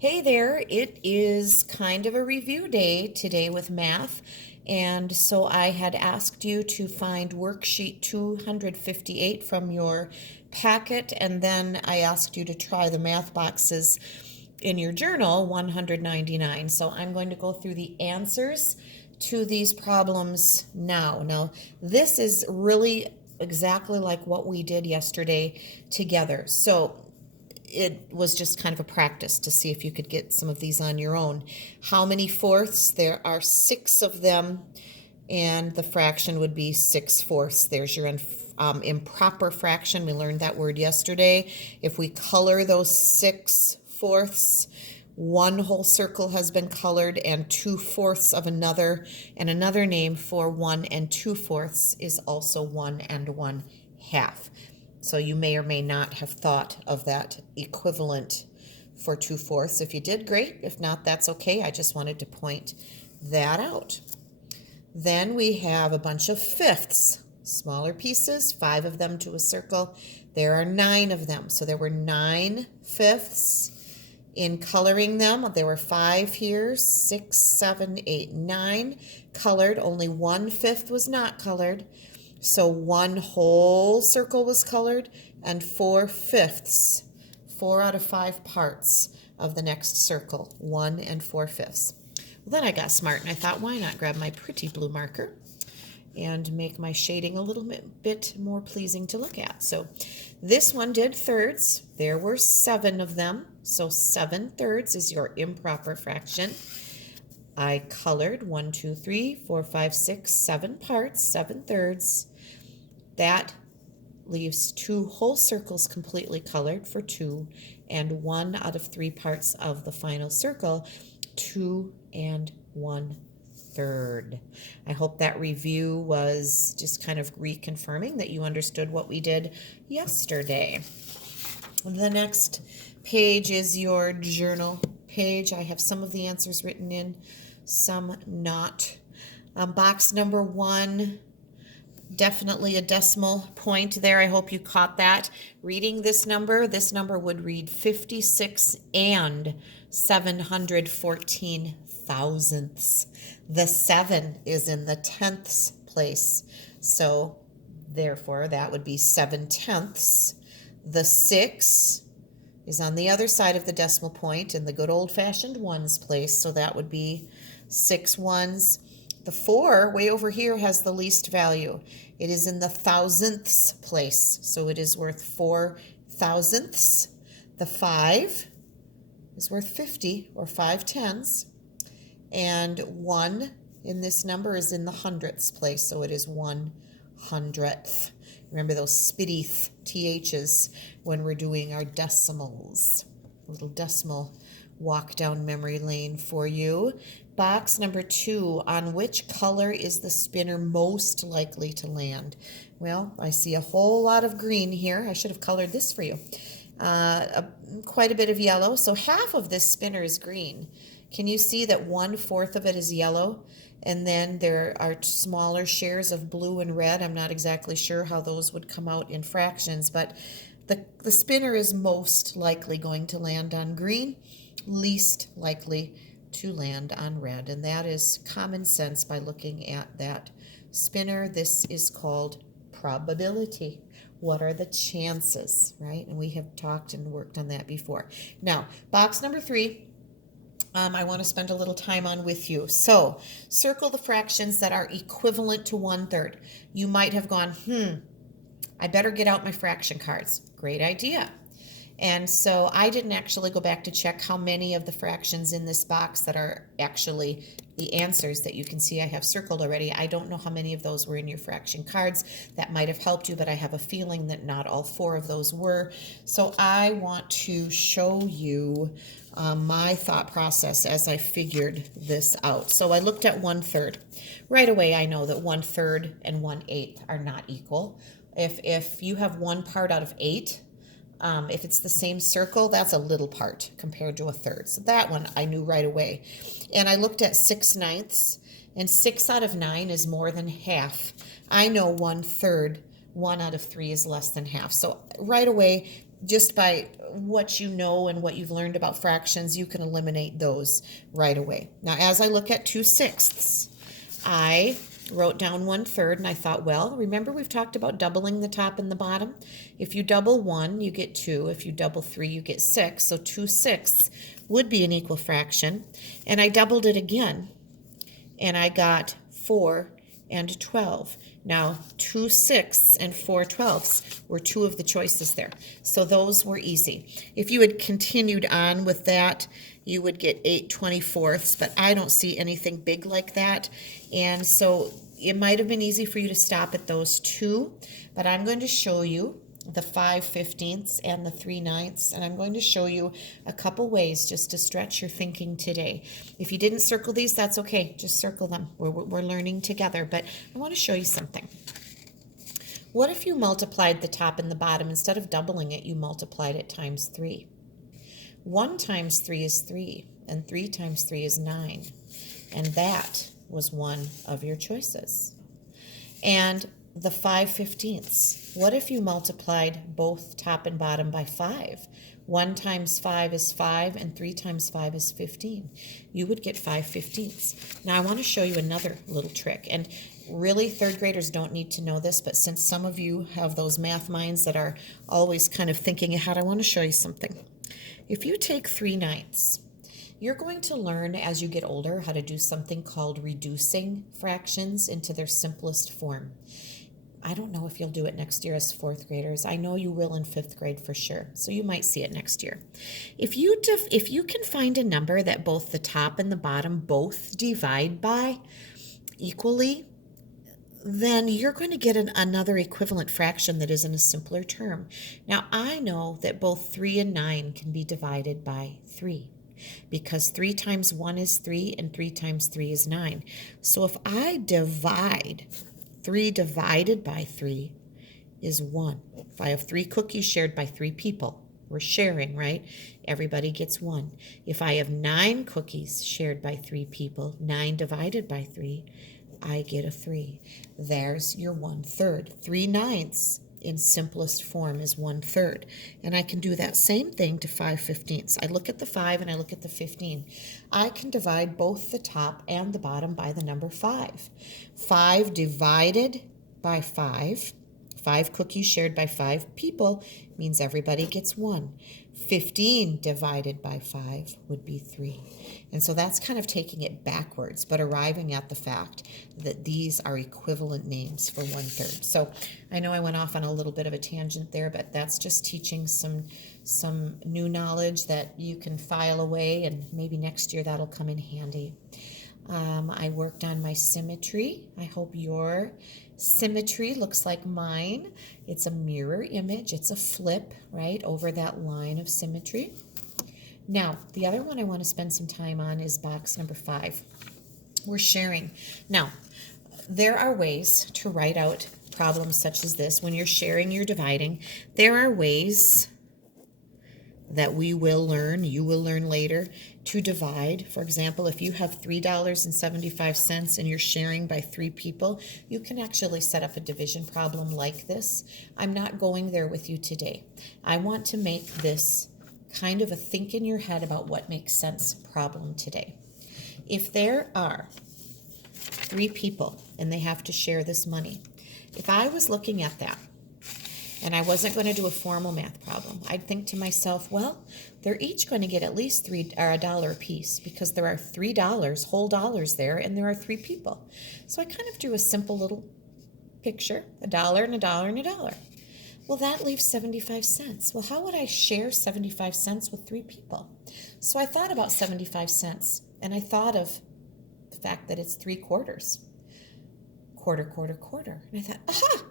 Hey there, it is kind of a review day today with math, and so I had asked you to find worksheet 258 from your packet, and then I asked you to try the math boxes in your journal 199. So I'm going to go through the answers to these problems now. Now, this is really exactly like what we did yesterday together. So it was just kind of a practice to see if you could get some of these on your own. How many fourths? There are 6 of them, and the fraction would be 6/4. There's your improper fraction. We learned that word yesterday. If we color those 6/4, one whole circle has been colored and 2/4 of another, and another name for 1 and 2/4 is also 1 and 1/2. So you may or may not have thought of that equivalent for 2/4. If you did, great. If not, that's okay. I just wanted to point that out. Then we have a bunch of fifths, smaller pieces, 5 of them to a circle. There are 9 of them. So there were 9 fifths. In coloring them, there were 5 here, 6, 7, 8, 9 colored. Only 1/5 was not colored. So one whole circle was colored and 4/5, 4 out of 5 parts of the next circle, 1 and 4/5. Well, then I got smart and I thought, why not grab my pretty blue marker and make my shading a little bit more pleasing to look at. So this one did thirds. There were 7 of them. So 7/3 is your improper fraction. I colored 1, 2, 3, 4, 5, 6, 7 parts, 7/3. That leaves 2 whole circles completely colored for 2, and 1 out of 3 parts of the final circle, 2 and 1/3. I hope that review was just kind of reconfirming that you understood what we did yesterday. The next page is your journal page. I have some of the answers written in, some not. Box number 1, definitely a decimal point there. I hope you caught that. Reading this number would read 56 and 714 thousandths. The 7 is in the tenths place, so therefore that would be 7/10. The 6 is on the other side of the decimal point in the good old-fashioned ones place, so that would be 6 ones. The 4 way over here has the least value. It is in the thousandths place, so it is worth 4 thousandths. The 5 is worth 50 or 5/10, and 1 in this number is in the hundredths place, so it is 1/100th. Remember those spitty THs when we're doing our decimals. A little decimal walk down memory lane for you. Box number 2, on which color is the spinner most likely to land? Well, I see a whole lot of green here. I should have colored this for you. Quite a bit of yellow, so half of this spinner is green. Can you see that 1/4 of it is yellow? And then there are smaller shares of blue and red. I'm not exactly sure how those would come out in fractions, but the spinner is most likely going to land on green, least likely to land on red. And that is common sense by looking at that spinner. This is called probability. What are the chances, right? And we have talked and worked on that before. Now, box number 3. I want to spend a little time on with you. So circle the fractions that are equivalent to 1/3. You might have gone, I better get out my fraction cards. Great idea. And so I didn't actually go back to check how many of the fractions in this box that are actually the answers that you can see I have circled already. I don't know how many of those were in your fraction cards. That might have helped you, but I have a feeling that not all 4 of those were. So I want to show you my thought process as I figured this out. So I looked at 1/3. Right away I know that 1/3 and 1/8 are not equal. If you have 1 part out of 8, if it's the same circle, that's a little part compared to a third. So that one I knew right away. And I looked at 6/9, and 6 out of 9 is more than half. I know 1/3, 1 out of 3 is less than half. So right away, just by what you know and what you've learned about fractions, you can eliminate those right away. Now, as I look at 2/6, I wrote down 1/3 and I thought, well, remember we've talked about doubling the top and the bottom? If you double 1, you get 2. If you double 3, you get 6. So 2/6 would be an equal fraction. And I doubled it again and I got 4 and 12. Now, 2/6 and 4/12 were two of the choices there. So those were easy. If you had continued on with that, you would get 8/24, but I don't see anything big like that. And so it might have been easy for you to stop at those two, but I'm going to show you the 5/15 and the 3/9, and I'm going to show you a couple ways just to stretch your thinking today. If you didn't circle these, that's okay. Just circle them. We're learning together, but I want to show you something. What if you multiplied the top and the bottom? Instead of doubling it, you multiplied it times 3. 1 times 3 is 3, and 3 times 3 is 9, and that was one of your choices. And the 5/15. What if you multiplied both top and bottom by 5? 1 times 5 is 5, and 3 times 5 is 15. You would get 5/15. Now, I want to show you another little trick. And really, third graders don't need to know this, but since some of you have those math minds that are always kind of thinking ahead, I want to show you something. If you take 3/9, you're going to learn as you get older how to do something called reducing fractions into their simplest form. I don't know if you'll do it next year as fourth graders. I know you will in fifth grade for sure, so you might see it next year. If you can find a number that both the top and the bottom both divide by equally, then you're going to get another equivalent fraction that is in a simpler term. Now, I know that both 3 and 9 can be divided by 3 because 3 times 1 is 3 and 3 times 3 is 9. So if I divide 3 divided by 3 is 1. If I have 3 cookies shared by 3 people, we're sharing, right? Everybody gets 1. If I have 9 cookies shared by 3 people, 9 divided by 3, I get a 3. There's your 1/3. 3/9 in simplest form is 1/3. And I can do that same thing to 5/15. I look at the 5 and I look at the 15. I can divide both the top and the bottom by the number 5. 5 divided by 5, 5 cookies shared by 5 people means everybody gets 1. 15 divided by 5 would be 3. And so that's kind of taking it backwards, but arriving at the fact that these are equivalent names for 1/3. So I know I went off on a little bit of a tangent there, but that's just teaching some new knowledge that you can file away, and maybe next year that'll come in handy. I worked on my symmetry. I hope your symmetry looks like mine. It's a mirror image. It's a flip, right, over that line of symmetry. Now, the other one I want to spend some time on is box number 5. We're sharing. Now, there are ways to write out problems such as this. When you're sharing, you're dividing. There are ways that we will learn, you will learn later, to divide. For example, if you have $3.75 and you're sharing by 3 people, you can actually set up a division problem like this. I'm not going there with you today. I want to make this kind of a think in your head about what makes sense problem today. If there are 3 people and they have to share this money, if I was looking at that and I wasn't going to do a formal math problem, I'd think to myself, well, they're each going to get at least $1 a piece because there are $3, whole dollars there, and there are 3 people. So I kind of drew a simple little picture, $1 and $1 and $1. Well, that leaves 75 cents. Well, how would I share 75 cents with 3 people? So I thought about 75 cents, and I thought of the fact that it's 3 quarters. Quarter, quarter, quarter. And I thought, aha!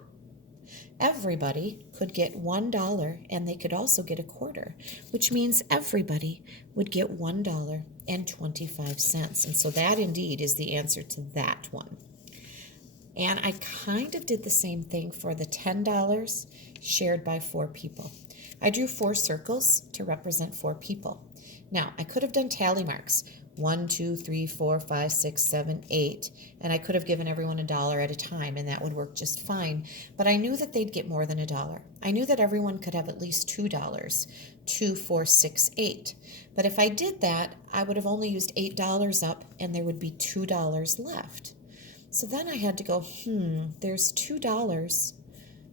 Everybody could get $1, and they could also get a quarter, which means everybody would get $1.25. And so that indeed is the answer to that one. And I kind of did the same thing for the $10 shared by 4 people. I drew 4 circles to represent 4 people. Now, I could have done tally marks. 1, 2, 3, 4, 5, 6, 7, 8. And I could have given everyone $1 at a time, and that would work just fine. But I knew that they'd get more than $1. I knew that everyone could have at least $2. 2, 4, 6, 8. But if I did that, I would have only used $8 up, and there would be $2 left. So then I had to go, there's $2,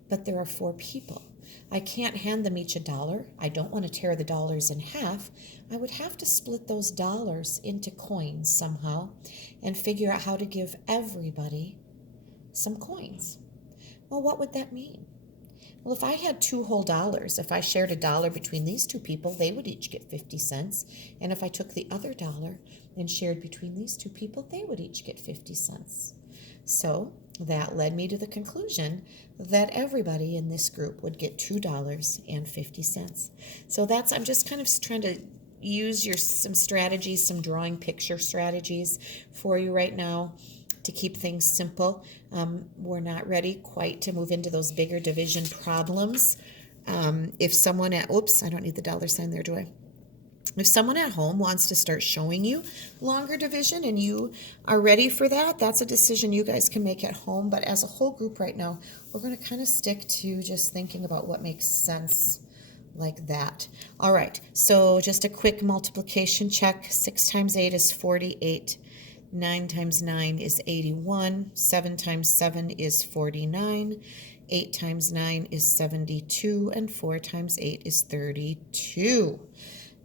but there are 4 people. I can't hand them each $1. I don't want to tear the dollars in half. I would have to split those dollars into coins somehow and figure out how to give everybody some coins. Well, what would that mean? Well, if I had 2 whole dollars, if I shared $1 between these 2 people, they would each get 50 cents. And if I took the other $1 and shared between these 2 people, they would each get 50 cents. So that led me to the conclusion that everybody in this group would get $2.50. So I'm just kind of trying to use some strategies, some drawing picture strategies for you right now to keep things simple. We're not ready quite to move into those bigger division problems. If someone I don't need the $sign there, do I? If someone at home wants to start showing you longer division and you are ready for that, that's a decision you guys can make at home. But as a whole group right now, we're going to kind of stick to just thinking about what makes sense like that. All right, so just a quick multiplication check. 6 times 8 is 48. 9 times 9 is 81. 7 times 7 is 49. 8 times 9 is 72. And 4 times 8 is 32.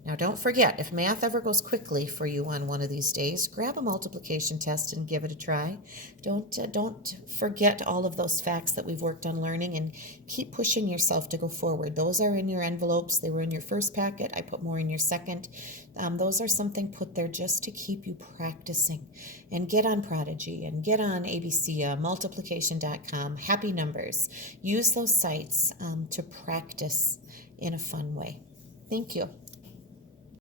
Now don't forget, if math ever goes quickly for you on one of these days, grab a multiplication test and give it a try. Don't forget all of those facts that we've worked on learning, and keep pushing yourself to go forward. Those are in your envelopes. They were in your first packet. I put more in your second. Those are something put there just to keep you practicing. And get on Prodigy and get on ABC, multiplication.com, Happy Numbers. Use those sites to practice in a fun way. Thank you.